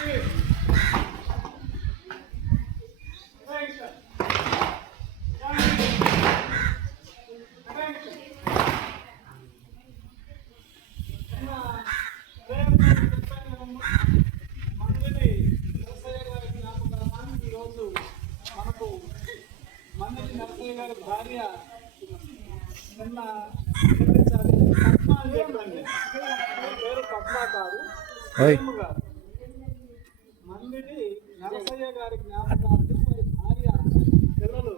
మంగళి నరసయ్య గారి భార్య నిన్న పేరు పద్మా కాదు గారు మంగళి నరసయ్య గారి జ్ఞాపకార్థం వారి భార్య పిల్లలు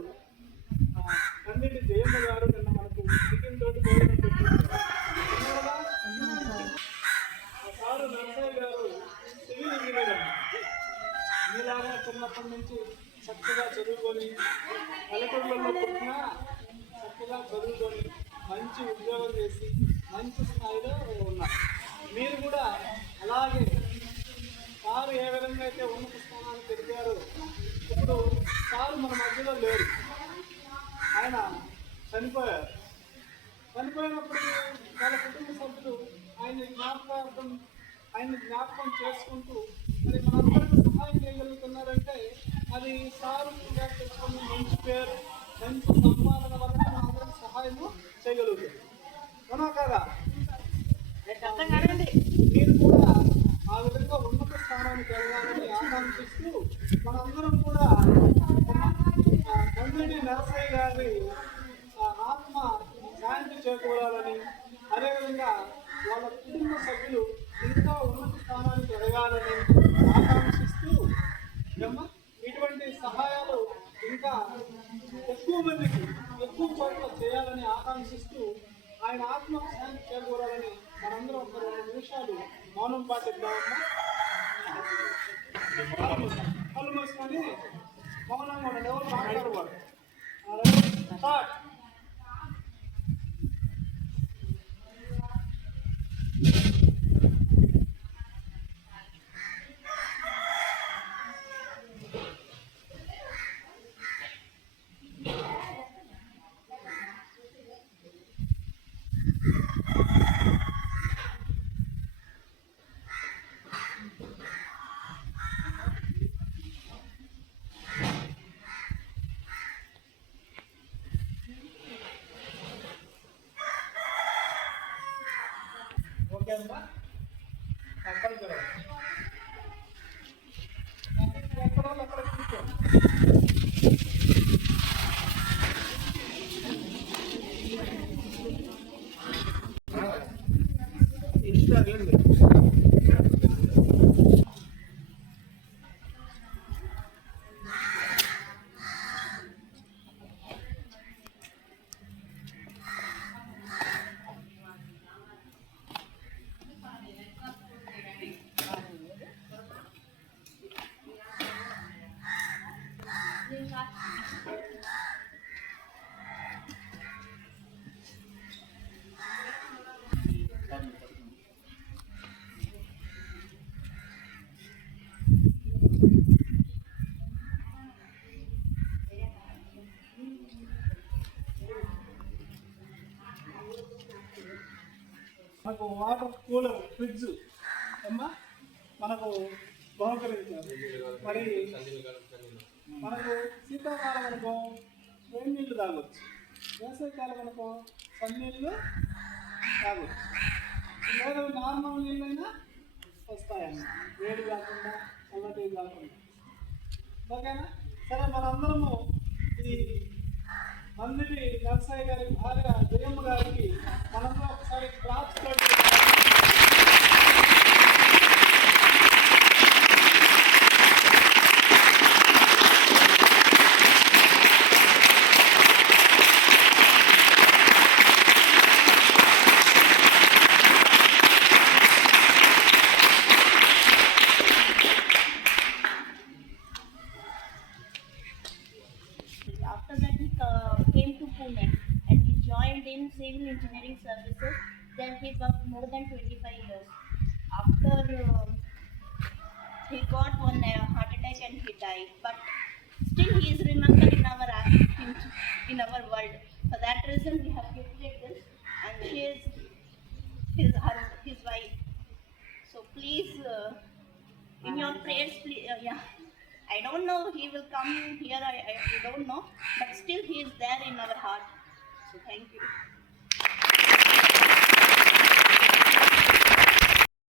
మంగళి జయమ్మ గారు నిన్న మనకు చికెన్ తోటి భోజనం పెట్టారు. సారు నరసయ్య గారు సివిల్ ఇంజనీర్ మీలాగా చిన్నప్పటి నుంచి చక్కగా చదువుకొని పల్లెటూళ్ళలో పుట్టినా చక్కగా చదువుకొని మంచి ఉద్యోగం చేసి మంచి స్థాయిలో ఉన్నారు. మీరు కూడా అలాగే సారు ఏ విధంగా అయితే ఉన్నత స్థానాన్ని పెరిగారో ఇప్పుడు సారు మన మధ్యలో లేరు, ఆయన చనిపోయారు. చనిపోయినప్పుడు వాళ్ళ కుటుంబ సభ్యులు ఆయన జ్ఞాపకం చేసుకుంటూ మరి మనందరికీ సహాయం చేయగలుగుతున్నారంటే అది సారు తెచ్చుకున్న మంచి పేరు మంచి సంపాదన వల్ల మనందరికీ సహాయము చేయగలుగుతుంది. అవునా కదా? మీరు కూడా ఆ విధంగా ఉన్నత స్థానానికి వెళ్ళాలని ఆకాంక్షిస్తూ మనందరం కూడా మంగళి నరసయ్య గారి ఆత్మ శాంతి చేకూరాలని, అదేవిధంగా వాళ్ళ కుటుంబ సభ్యులు ఇంకా ఉన్నత స్థానానికి ఎదగాలని ఆకాంక్షిస్తూ ఇటువంటి సహాయాలు ఇంకా ఎక్కువ మందికి ఎక్కువ చోట్ల చేయాలని ఆకాంక్షిస్తూ ఆయన ఆత్మకు శాంతి చేకూరాలని మనందరం ఒక 2 నిమిషాలు మౌనం పాటిద్దామన్నా. కళ్ళు మూసుకొని మౌనంగా ఉండండి, ఎవరు మాట్లాడకూడదు. స్టార్ట్. ఓకే అమ్మా, అక్కడ ఎక్కడ అక్కడ కూర్చోండి. మనకు వాటర్ కూలర్ ఫ్రిడ్జ్ అమ్మా మనకు బహుకరించారు. మరి మనకు శీతాకాలం అనుకో వేడి నీళ్ళు తాగొచ్చు, వేసవికాలం అనుకో సన్నీళ్ళు తాగొచ్చు, లేదా నార్మల్ నీళ్ళైనా వస్తాయన్న, వేడి కాకుండా చల్లటి కాకుండా. ఓకేనా? సరే, మనందరము ఈ మంగళి నరసయ్య గారి భార్య జయమ్మ గారికి మనందరం ఒకసారి క్లాప్స్ తోటి After that, he came to Pune and he joined in civil engineering services. There he worked more than 25 years. After he got one heart attack and he died, but still he is remembered in our world. For that reason, we have gifted this, and she is his wife. So please In your prayers, please, yeah. I don't know he will come here. I don't know, but still he is there in our heart. So thank you.